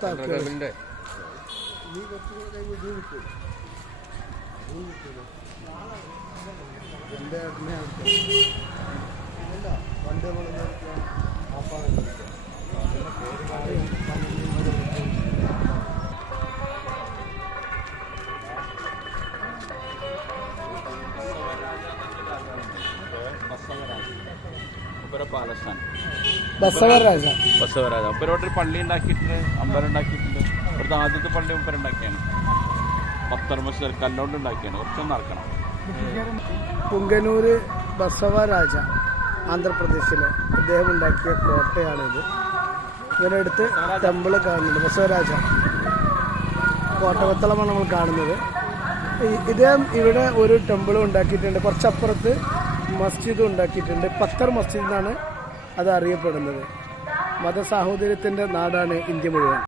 പുറത്താക്കിയ ബസവരാജ ഒരു പള്ളി ഉണ്ടാക്കിയിട്ടുണ്ട്, അമ്പലം ഉണ്ടാക്കിയിട്ടുണ്ട്. ഇവിടുത്തെ ആദ്യത്തെ പള്ളി ഉണ്ടാക്കിയാണ്. പത്തർമശ്ശേരി കല്ലോണ്ട് ഉണ്ടാക്കിയാണ്. കുറച്ചൊന്നും നടക്കണം. പുങ്കനൂര് ബസവരാജ ആന്ധ്രാപ്രദേശിലെ അദ്ദേഹം ഉണ്ടാക്കിയ കോട്ടയാണിത്. ഇവരടുത്ത് ടെമ്പിള് കാണുന്നുണ്ട്. ബസവരാജ കോട്ടവത്തളമാണ് നമ്മൾ കാണുന്നത്. ഇദ്ദേഹം ഇവിടെ ഒരു ടെമ്പിളും ഉണ്ടാക്കിയിട്ടുണ്ട്. കുറച്ചപ്പുറത്ത് മസ്ജിദും ഉണ്ടാക്കിയിട്ടുണ്ട്. പത്തർ മസ്ജിദ് എന്നാണ് അത് അറിയപ്പെടുന്നത്. മതസാഹോദര്യത്തിൻ്റെ നാടാണ് ഇന്ത്യ മുഴുവൻ.